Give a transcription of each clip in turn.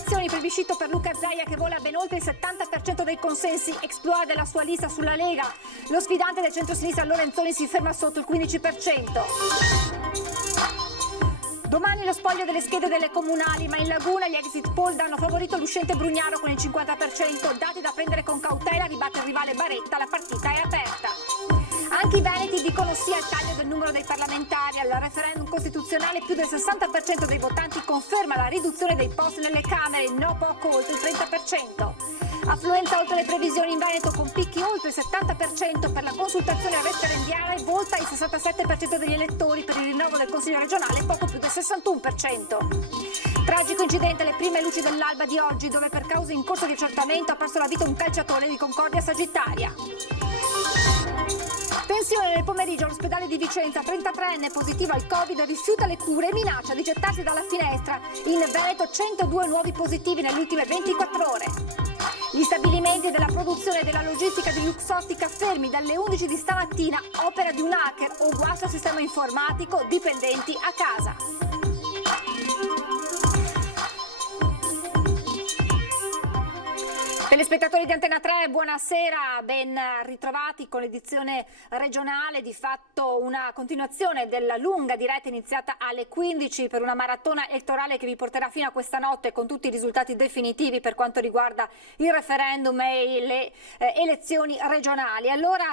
elezioni, plebiscito per Luca Zaia che vola ben oltre il 70% dei consensi, esplode la sua lista sulla Lega. Lo sfidante del centro-sinistra Lorenzoni si ferma sotto il 15%. Domani lo spoglio delle schede delle comunali, ma in Laguna gli exit poll danno favorito l'uscente Brugnaro con il 50%. Dati da prendere con cautela, ribatte il rivale Baretta, la partita è aperta. Anche i veneti dicono sì al taglio del numero dei parlamentari. Al referendum costituzionale più del 60% dei votanti conferma la riduzione dei posti nelle Camere, no poco oltre il 30%. Affluenza oltre le previsioni in Veneto con picchi oltre il 70% per la consultazione referendiale, vota il 67% degli elettori per il rinnovo del Consiglio regionale, poco più del 61%. Tragico incidente alle prime luci dell'alba di oggi, dove per cause in corso di accertamento ha perso la vita un calciatore di Concordia Sagittaria. Tensione nel pomeriggio all'ospedale di Vicenza, 33enne positivo al Covid rifiuta le cure e minaccia di gettarsi dalla finestra. In Veneto 102 nuovi positivi nelle ultime 24 ore. Gli stabilimenti della produzione e della logistica di Luxottica fermi dalle 11 di stamattina, opera di un hacker o guasto al sistema informatico, dipendenti a casa. Telespettatori di Antena 3, buonasera, ben ritrovati con l'edizione regionale, di fatto una continuazione della lunga diretta iniziata alle 15 per una maratona elettorale che vi porterà fino a questa notte con tutti i risultati definitivi per quanto riguarda il referendum e le elezioni regionali. Allora,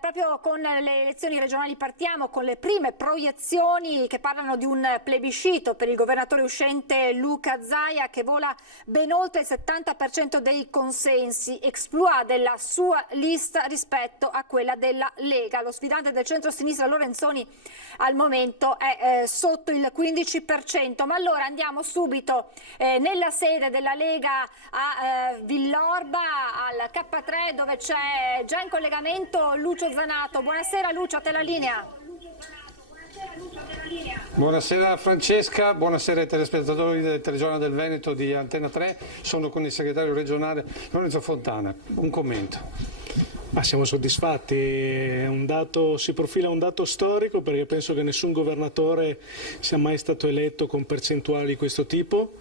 proprio con le elezioni regionali partiamo con le prime proiezioni che parlano di un plebiscito per il governatore uscente Luca Zaia che vola ben oltre il 70% dei consensi. Exploit della sua lista rispetto a quella della Lega. Lo sfidante del centro-sinistra Lorenzoni al momento è sotto il 15%. Ma allora andiamo subito nella sede della Lega a Villorba, al K3, dove c'è già in collegamento Lucio Zanato. Buonasera Lucio, a te la linea. Buonasera Francesca, buonasera ai telespettatori del telegiornale del Veneto di Antena 3, sono con il segretario regionale Lorenzo Fontana, un commento. Ma siamo soddisfatti, si profila un dato storico perché penso che nessun governatore sia mai stato eletto con percentuali di questo tipo.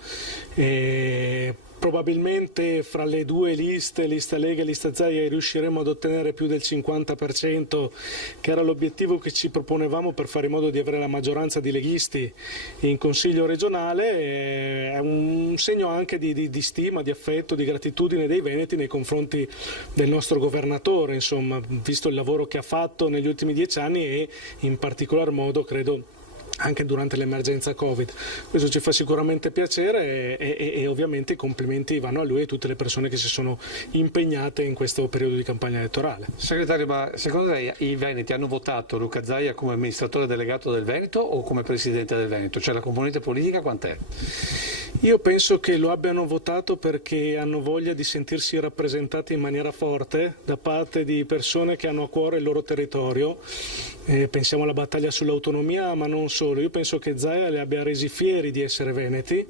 Probabilmente fra le due liste, lista Lega e lista Zaia, riusciremo ad ottenere più del 50%, che era l'obiettivo che ci proponevamo per fare in modo di avere la maggioranza di leghisti in Consiglio regionale. È un segno anche di stima, di affetto, di gratitudine dei veneti nei confronti del nostro governatore, insomma, visto il lavoro che ha fatto negli ultimi 10 anni e in particolar modo, credo, anche durante l'emergenza Covid. Questo ci fa sicuramente piacere e ovviamente i complimenti vanno a lui e a tutte le persone che si sono impegnate in questo periodo di campagna elettorale. Segretario, ma secondo lei i veneti hanno votato Luca Zaia come amministratore delegato del Veneto o come presidente del Veneto? Cioè la componente politica quant'è? Io penso che lo abbiano votato perché hanno voglia di sentirsi rappresentati in maniera forte da parte di persone che hanno a cuore il loro territorio. Pensiamo alla battaglia sull'autonomia, ma non solo. Io penso che Zaia li abbia resi fieri di essere veneti.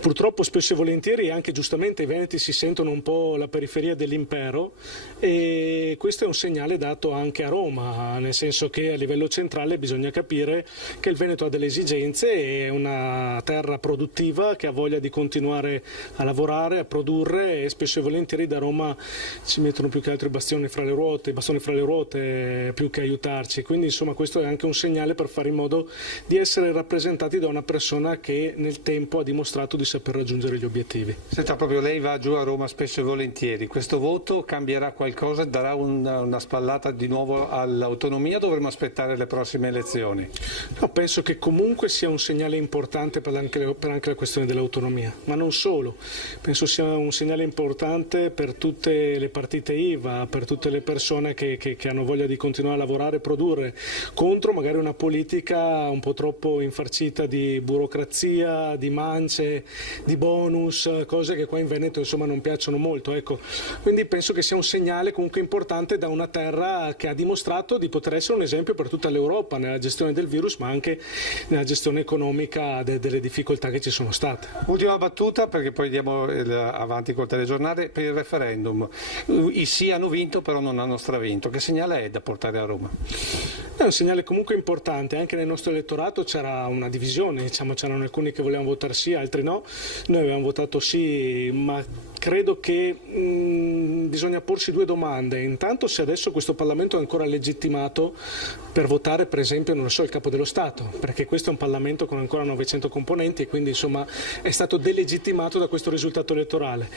Purtroppo spesso e volentieri anche giustamente i veneti si sentono un po' la periferia dell'impero e questo è un segnale dato anche a Roma, nel senso che a livello centrale bisogna capire che il Veneto ha delle esigenze, è una terra produttiva che ha voglia di continuare a lavorare, a produrre e spesso e volentieri da Roma ci mettono più che altro i bastoni fra le ruote più che aiutarci. Quindi insomma questo è anche un segnale per fare in modo di essere rappresentati da una persona che nel tempo ha dimostrato di saper raggiungere gli obiettivi. Senta, proprio lei va giù a Roma spesso e volentieri, questo voto cambierà qualcosa, darà una spallata di nuovo all'autonomia, dovremo aspettare le prossime elezioni? No, penso che comunque sia un segnale importante per anche la questione dell'autonomia, ma non solo, penso sia un segnale importante per tutte le partite IVA, per tutte le persone che hanno voglia di continuare a lavorare e produrre, contro magari una politica un po' troppo infarcita di burocrazia, di mance, di bonus, cose che qua in Veneto insomma non piacciono molto, ecco. Quindi penso che sia un segnale comunque importante da una terra che ha dimostrato di poter essere un esempio per tutta l'Europa nella gestione del virus, ma anche nella gestione economica delle difficoltà che ci sono state. Ultima battuta, perché poi andiamo avanti col telegiornale, per il referendum. I sì hanno vinto, però non hanno stravinto. Che segnale è da portare a Roma? È un segnale comunque importante, anche nel nostro elettorato c'era una divisione, diciamo, c'erano alcuni che volevano votare sì, altri no. Noi noi abbiamo votato sì, ma credo che bisogna porsi due domande. Intanto, se adesso questo Parlamento è ancora legittimato per votare, per esempio, non lo so, il Capo dello Stato, perché questo è un Parlamento con ancora 900 componenti e quindi insomma è stato delegittimato da questo risultato elettorale.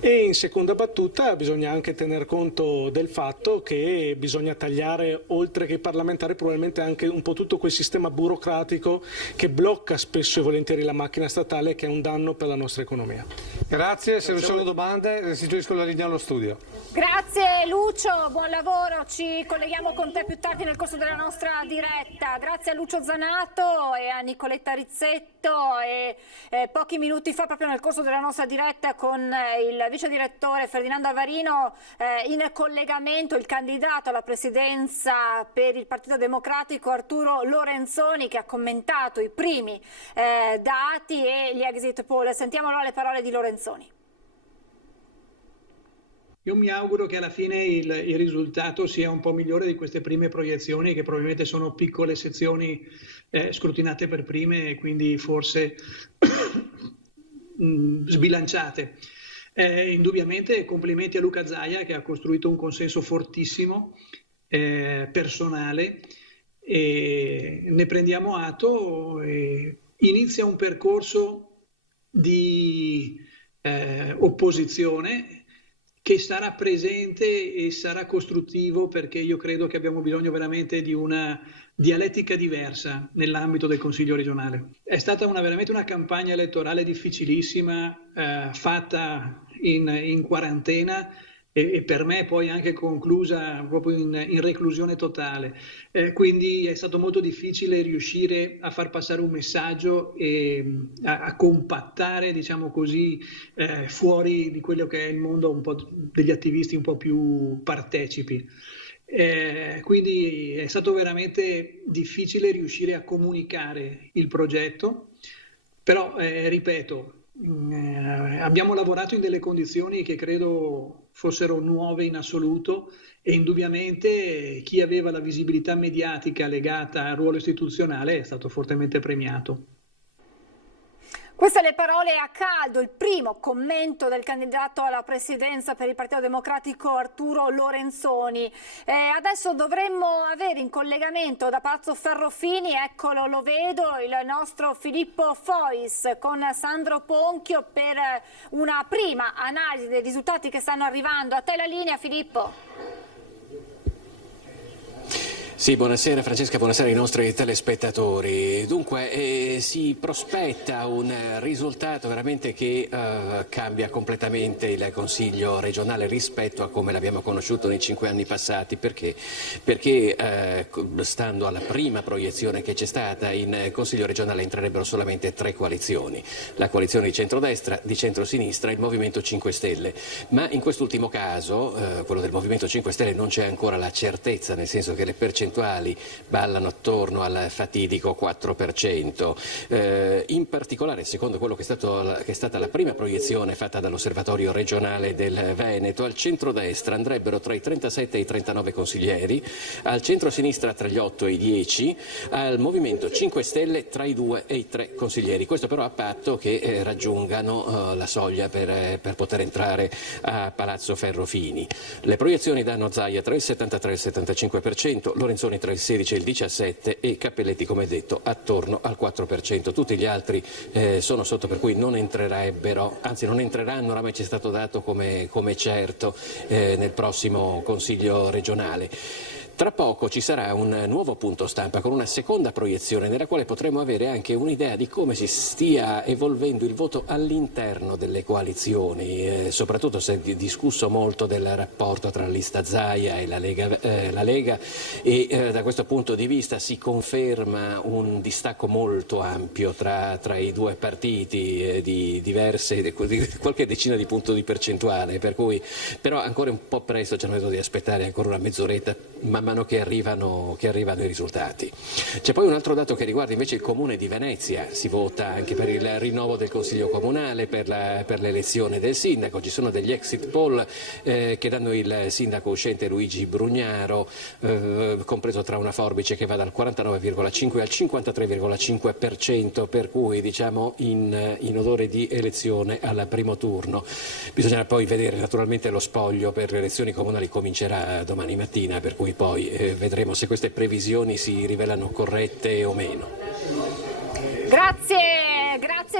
E in seconda battuta bisogna anche tener conto del fatto che bisogna tagliare, oltre che i parlamentari, probabilmente anche un po' tutto quel sistema burocratico che blocca spesso e volentieri la macchina statale, che è un danno per la nostra economia. Grazie, se non ci sono domande restituisco la linea allo studio. Grazie Lucio, buon lavoro, ci colleghiamo con te più tardi nel corso della nostra diretta. Grazie a Lucio Zanato e a Nicoletta Rizzetto e pochi minuti fa, proprio nel corso della nostra diretta, con il vice direttore Ferdinando Avarino in collegamento il candidato alla presidenza per il Partito Democratico Arturo Lorenzoni, che ha commentato i primi dati e gli exit poll. Sentiamo allora le parole di Lorenzoni. Io mi auguro che alla fine il risultato sia un po' migliore di queste prime proiezioni, che probabilmente sono piccole sezioni scrutinate per prime e quindi forse sbilanciate. Indubbiamente complimenti a Luca Zaia, che ha costruito un consenso fortissimo, personale, e ne prendiamo atto. Inizia un percorso di opposizione che sarà presente e sarà costruttivo, perché io credo che abbiamo bisogno veramente di una dialettica diversa nell'ambito del Consiglio regionale. È stata veramente una campagna elettorale difficilissima, fatta in quarantena e per me poi anche conclusa proprio in reclusione totale. Quindi è stato molto difficile riuscire a far passare un messaggio e a compattare, diciamo così, fuori di quello che è il mondo un po' degli attivisti un po' più partecipi. Quindi è stato veramente difficile riuscire a comunicare il progetto, però ripeto, abbiamo lavorato in delle condizioni che credo fossero nuove in assoluto, e indubbiamente chi aveva la visibilità mediatica legata al ruolo istituzionale è stato fortemente premiato. Queste le parole a caldo, il primo commento del candidato alla presidenza per il Partito Democratico Arturo Lorenzoni. Adesso dovremmo avere in collegamento da Palazzo Ferrofini, eccolo, lo vedo, il nostro Filippo Fois con Sandro Ponchio per una prima analisi dei risultati che stanno arrivando. A te la linea, Filippo. Sì, buonasera Francesca, buonasera ai nostri telespettatori. Dunque, si prospetta un risultato veramente che cambia completamente il Consiglio regionale rispetto a come l'abbiamo conosciuto nei 5 anni passati. Perché? Perché stando alla prima proiezione che c'è stata, in Consiglio regionale entrerebbero solamente 3 coalizioni. La coalizione di centrodestra, di centrosinistra e il Movimento 5 Stelle. Ma in quest'ultimo caso, quello del Movimento 5 Stelle, non c'è ancora la certezza, nel senso che le percentuali ballano attorno al fatidico 4%. In particolare, secondo quello che è stata la prima proiezione fatta dall'Osservatorio regionale del Veneto, al centrodestra andrebbero tra i 37 e i 39 consiglieri, al centrosinistra tra gli 8 e i 10, al Movimento 5 Stelle tra i 2 e i 3 consiglieri. Questo però a patto che raggiungano la soglia per poter entrare a Palazzo Ferrofini. Le proiezioni danno Zaia tra il 73 e il 75%, Lorenzoni tra il 16 e il 17% e Cappelletti, come detto, attorno al 4%. Tutti gli altri sono sotto, per cui non entrerebbero, anzi non entreranno, oramai ci è stato dato come certo, nel prossimo Consiglio regionale. Tra poco ci sarà un nuovo punto stampa con una seconda proiezione nella quale potremo avere anche un'idea di come si stia evolvendo il voto all'interno delle coalizioni, soprattutto si è discusso molto del rapporto tra la lista Zaia e la Lega e da questo punto di vista si conferma un distacco molto ampio tra i due partiti di qualche decina di punti di percentuale, per cui però ancora un po' presto, ci hanno detto di aspettare ancora una mezz'oretta, ma man mano che arrivano i risultati. C'è poi un altro dato che riguarda invece il Comune di Venezia. Si vota anche per il rinnovo del Consiglio Comunale, per l'elezione del sindaco. Ci sono degli exit poll che danno il sindaco uscente Luigi Brugnaro, compreso tra una forbice che va dal 49,5 al 53,5%, per cui diciamo in odore di elezione al primo turno. Bisogna poi vedere naturalmente lo spoglio per le elezioni comunali, comincerà domani mattina, per cui poi vedremo se queste previsioni si rivelano corrette o meno. Grazie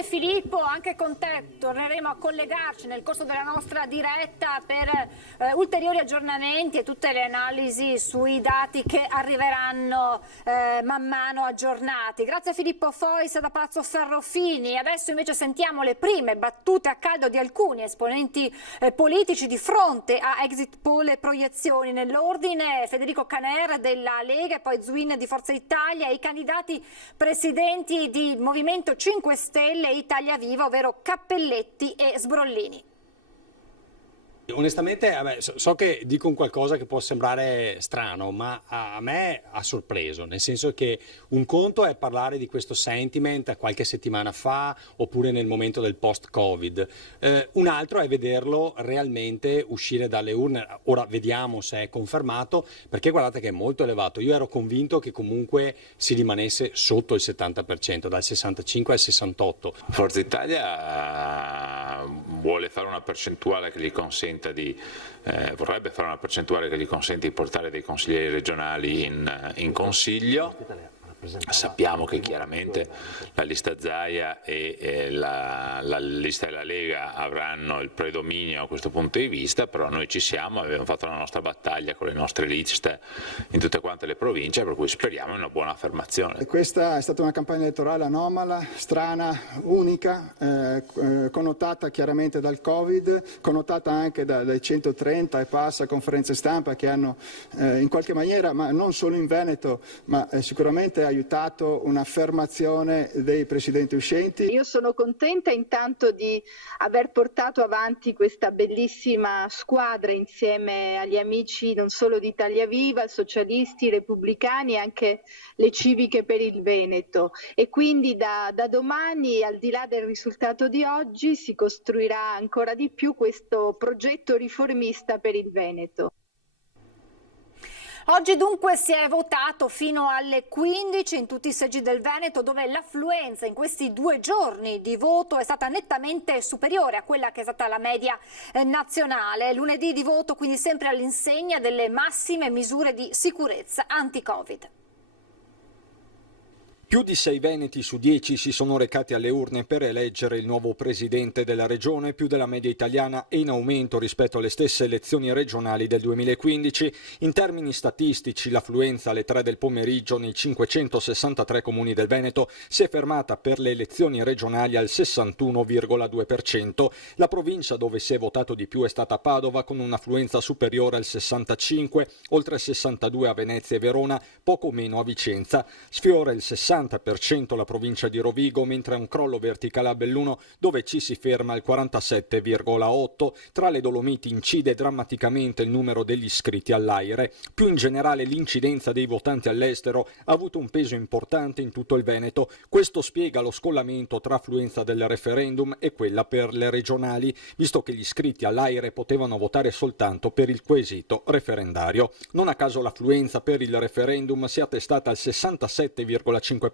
Filippo, anche con te torneremo a collegarci nel corso della nostra diretta per ulteriori aggiornamenti e tutte le analisi sui dati che arriveranno man mano aggiornati. Grazie Filippo Fois da Palazzo Ferrofini. Adesso invece sentiamo le prime battute a caldo di alcuni esponenti politici di fronte a exit poll e proiezioni. Nell'ordine Federico Caner della Lega e poi Zuin di Forza Italia e i candidati presidenti di Movimento 5 Stelle e Italia Viva, ovvero Cappelletti e Sbrollini. Onestamente so che dico un qualcosa che può sembrare strano, ma a me ha sorpreso, nel senso che un conto è parlare di questo sentiment qualche settimana fa oppure nel momento del post-Covid, un altro è vederlo realmente uscire dalle urne. Ora vediamo se è confermato, perché guardate che è molto elevato. Io ero convinto che comunque si rimanesse sotto il 70%, dal 65 al 68%. Forza Italia vuole fare una percentuale che gli consenta vorrebbe fare una percentuale che gli consente di portare dei consiglieri regionali in consiglio. Sappiamo che chiaramente la lista Zaia e la lista della Lega avranno il predominio a questo punto di vista, però noi ci siamo, abbiamo fatto la nostra battaglia con le nostre liste in tutte quante le province, per cui speriamo in una buona affermazione. Questa è stata una campagna elettorale anomala, strana, unica, connotata chiaramente dal Covid, connotata anche dai 130 e passa conferenze stampa che hanno in qualche maniera, ma non solo in Veneto, ma sicuramente aiutato un'affermazione dei presidenti uscenti. Io sono contenta intanto di aver portato avanti questa bellissima squadra insieme agli amici non solo di Italia Viva, socialisti, repubblicani e anche le civiche per il Veneto, e quindi da domani, al di là del risultato di oggi, si costruirà ancora di più questo progetto riformista per il Veneto. Oggi dunque si è votato fino alle 15 in tutti i seggi del Veneto, dove l'affluenza in questi 2 giorni di voto è stata nettamente superiore a quella che è stata la media nazionale. Lunedì di voto quindi sempre all'insegna delle massime misure di sicurezza anti-Covid. Più di 6 veneti su 10 si sono recati alle urne per eleggere il nuovo presidente della regione, più della media italiana e in aumento rispetto alle stesse elezioni regionali del 2015. In termini statistici, l'affluenza alle 3 del pomeriggio nei 563 comuni del Veneto si è fermata per le elezioni regionali al 61,2%. La provincia dove si è votato di più è stata Padova, con un'affluenza superiore al 65%, oltre 62% a Venezia e Verona, poco meno a Vicenza. Sfiora il 60% la provincia di Rovigo, mentre un crollo verticale a Belluno, dove ci si ferma al 47,8%. Tra le Dolomiti incide drammaticamente il numero degli iscritti all'AIRE. Più in generale l'incidenza dei votanti all'estero ha avuto un peso importante in tutto il Veneto. Questo spiega lo scollamento tra affluenza del referendum e quella per le regionali, visto che gli iscritti all'AIRE potevano votare soltanto per il quesito referendario. Non a caso l'affluenza per il referendum si è attestata al 67,5%,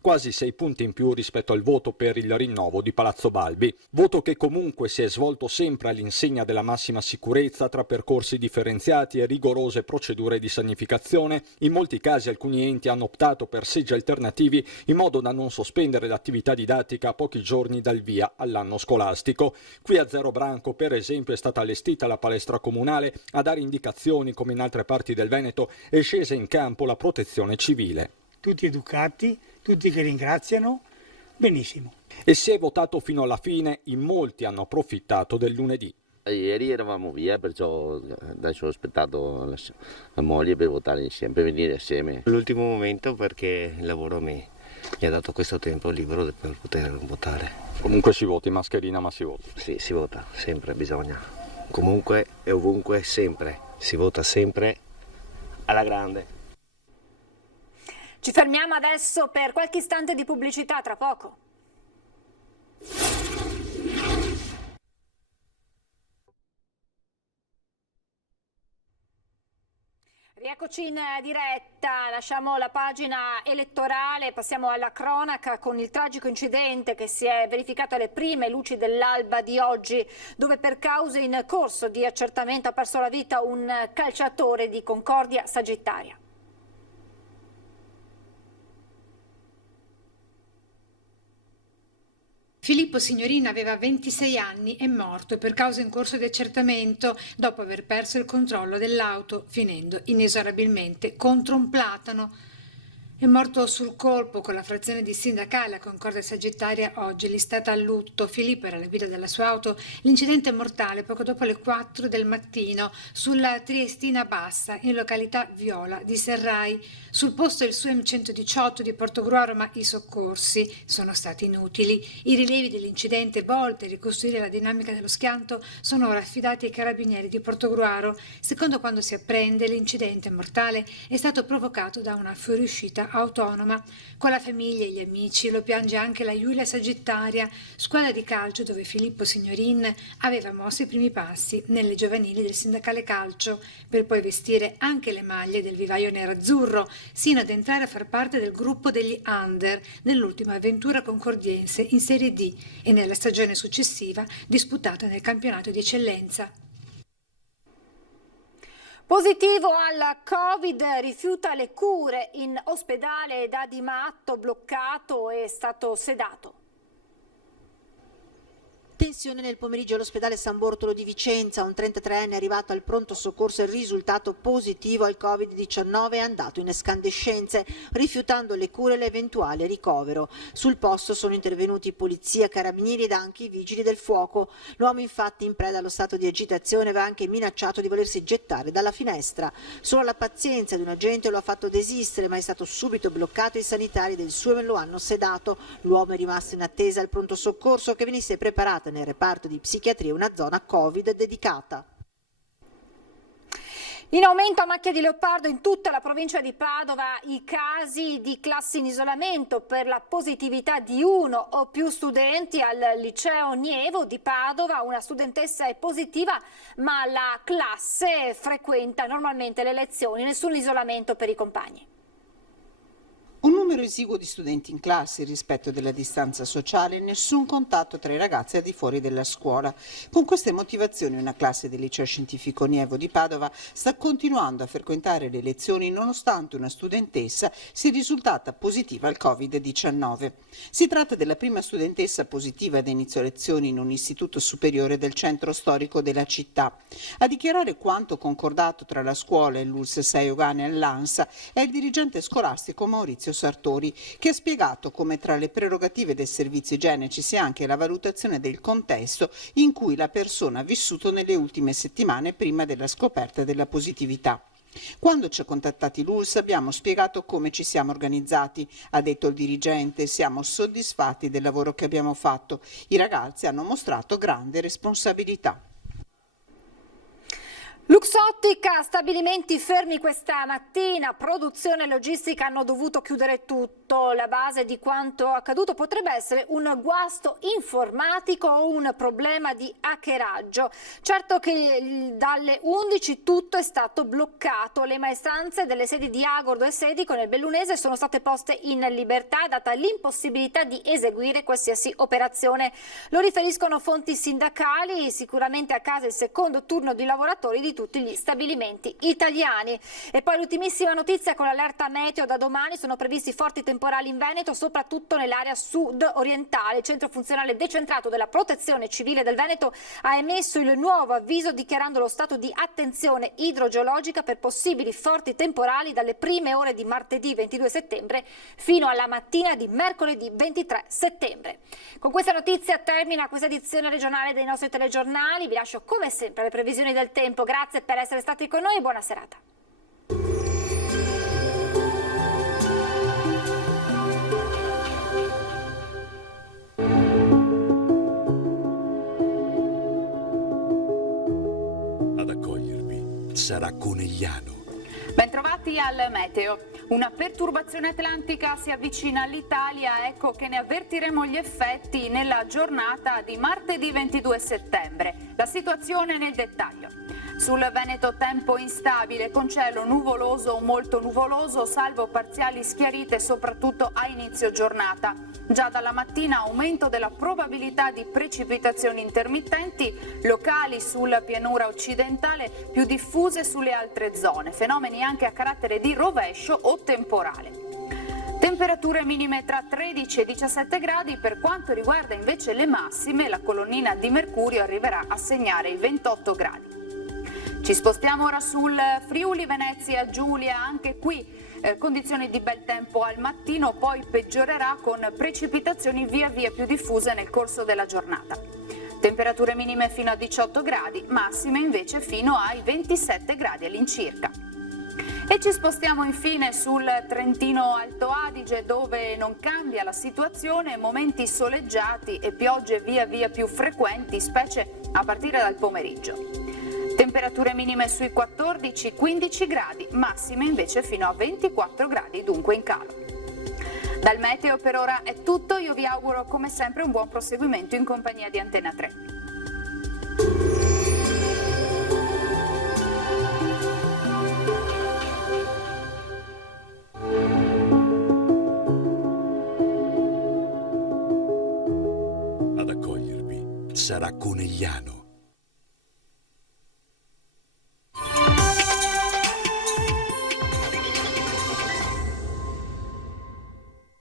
quasi 6 punti in più rispetto al voto per il rinnovo di Palazzo Balbi. Voto che comunque si è svolto sempre all'insegna della massima sicurezza, tra percorsi differenziati e rigorose procedure di sanificazione. In molti casi alcuni enti hanno optato per seggi alternativi in modo da non sospendere l'attività didattica a pochi giorni dal via all'anno scolastico. Qui a Zero Branco, per esempio, è stata allestita la palestra comunale. A dare indicazioni, come in altre parti del Veneto, è scesa in campo la protezione civile. Tutti educati, tutti che ringraziano, benissimo. E si è votato fino alla fine, in molti hanno approfittato del lunedì. Ieri eravamo via, perciò adesso ho aspettato la moglie per votare insieme, per venire assieme. L'ultimo momento, perché il lavoro mi ha dato questo tempo libero per poter votare. Comunque si vota in mascherina, ma si vota. Sì, si vota, sempre bisogna. Comunque e ovunque, sempre. Si vota sempre alla grande. Ci fermiamo adesso per qualche istante di pubblicità, tra poco. Rieccoci in diretta, lasciamo la pagina elettorale, passiamo alla cronaca con il tragico incidente che si è verificato alle prime luci dell'alba di oggi, dove per cause in corso di accertamento ha perso la vita un calciatore di Concordia Sagittaria. Filippo Signorin aveva 26 anni, è morto per causa in corso di accertamento dopo aver perso il controllo dell'auto, finendo inesorabilmente contro un platano. È morto sul colpo con la frazione di sindacale a Concordia Sagittaria, oggi listata a lutto. Filippo era alla guida della sua auto. L'incidente è mortale poco dopo le 4 del mattino sulla Triestina Bassa, in località Viola di Serrai. Sul posto il su M118 di Portogruaro, ma i soccorsi sono stati inutili. I rilevi dell'incidente, volti a ricostruire la dinamica dello schianto, sono ora affidati ai carabinieri di Portogruaro. Secondo quanto si apprende, l'incidente mortale è stato provocato da una fuoriuscita autonoma. Con la famiglia e gli amici lo piange anche la Giulia Sagittaria, squadra di calcio dove Filippo Signorin aveva mosso i primi passi nelle giovanili del Sindacale Calcio, per poi vestire anche le maglie del vivaio nerazzurro, sino ad entrare a far parte del gruppo degli Under nell'ultima avventura concordiense in Serie D e nella stagione successiva disputata nel campionato di eccellenza. Positivo al Covid, rifiuta le cure in ospedale da Di Matto, bloccato e stato sedato. Tensione nel pomeriggio all'ospedale San Bortolo di Vicenza, un 33enne è arrivato al pronto soccorso e risultato positivo al Covid-19 è andato in escandescenze, rifiutando le cure e l'eventuale ricovero. Sul posto sono intervenuti polizia, carabinieri ed anche i vigili del fuoco. L'uomo infatti, in preda allo stato di agitazione, aveva anche minacciato di volersi gettare dalla finestra. Solo la pazienza di un agente lo ha fatto desistere, ma è stato subito bloccato e i sanitari del SUEM lo hanno sedato. L'uomo è rimasto in attesa al pronto soccorso che venisse preparato nel reparto di psichiatria una zona Covid dedicata. In aumento a macchia di leopardo in tutta la provincia di Padova i casi di classi in isolamento per la positività di uno o più studenti. Al liceo Nievo di Padova una studentessa è positiva, ma la classe frequenta normalmente le lezioni, nessun isolamento per i compagni. Un numero esiguo di studenti in classe, il rispetto della distanza sociale e nessun contatto tra i ragazzi al di fuori della scuola. Con queste motivazioni una classe del liceo scientifico Nievo di Padova sta continuando a frequentare le lezioni nonostante una studentessa sia risultata positiva al Covid-19. Si tratta della prima studentessa positiva da inizio lezioni in un istituto superiore del centro storico della città. A dichiarare quanto concordato tra la scuola e l'ULSS 6 Ogane all'ANSA è il dirigente scolastico Maurizio Sartori, che ha spiegato come tra le prerogative del servizio igiene ci sia anche la valutazione del contesto in cui la persona ha vissuto nelle ultime settimane prima della scoperta della positività. Quando ci ha contattati l'ULSS abbiamo spiegato come ci siamo organizzati, ha detto il dirigente, siamo soddisfatti del lavoro che abbiamo fatto. I ragazzi hanno mostrato grande responsabilità. Luxottica, stabilimenti fermi questa mattina, produzione e logistica hanno dovuto chiudere tutto. La base di quanto accaduto potrebbe essere un guasto informatico o un problema di hackeraggio. Certo che dalle 11 tutto è stato bloccato. Le maestranze delle sedi di Agordo e Sedico nel Bellunese sono state poste in libertà, data l'impossibilità di eseguire qualsiasi operazione. Lo riferiscono fonti sindacali, sicuramente a casa il secondo turno di lavoratori di tutti gli stabilimenti italiani. E poi l'ultimissima notizia con l'allerta meteo: da domani sono previsti forti temporali in Veneto, soprattutto nell'area sud-orientale. Il centro funzionale decentrato della Protezione Civile del Veneto ha emesso il nuovo avviso dichiarando lo stato di attenzione idrogeologica per possibili forti temporali dalle prime ore di martedì 22 settembre fino alla mattina di mercoledì 23 settembre. Con questa notizia termina questa edizione regionale dei nostri telegiornali. Vi lascio come sempre alle previsioni del tempo. Grazie per essere stati con noi e buona serata. Ad accogliervi sarà Conegliano, Bentrovati al meteo. Una perturbazione atlantica si avvicina all'Italia, ecco che ne avvertiremo gli effetti nella giornata di martedì 22 settembre. La situazione nel dettaglio. Sul Veneto tempo instabile con cielo nuvoloso o molto nuvoloso, salvo parziali schiarite soprattutto a inizio giornata. Già dalla mattina aumento della probabilità di precipitazioni intermittenti, locali sulla pianura occidentale, più diffuse sulle altre zone, fenomeni anche a carattere di rovescio o temporale. Temperature minime tra 13 e 17 gradi, per quanto riguarda invece le massime, la colonnina di Mercurio arriverà a segnare i 28 gradi. Ci spostiamo ora sul Friuli Venezia Giulia, anche qui condizioni di bel tempo al mattino, poi peggiorerà con precipitazioni via via più diffuse nel corso della giornata. Temperature minime fino a 18 gradi, massime invece fino ai 27 gradi all'incirca. E ci spostiamo infine sul Trentino Alto Adige, dove non cambia la situazione, momenti soleggiati e piogge via via più frequenti, specie a partire dal pomeriggio. Temperature minime sui 14-15 gradi, massime invece fino a 24 gradi, dunque in calo. Dal meteo per ora è tutto, io vi auguro come sempre un buon proseguimento in compagnia di Antena 3. Ad accogliervi sarà Conegliano,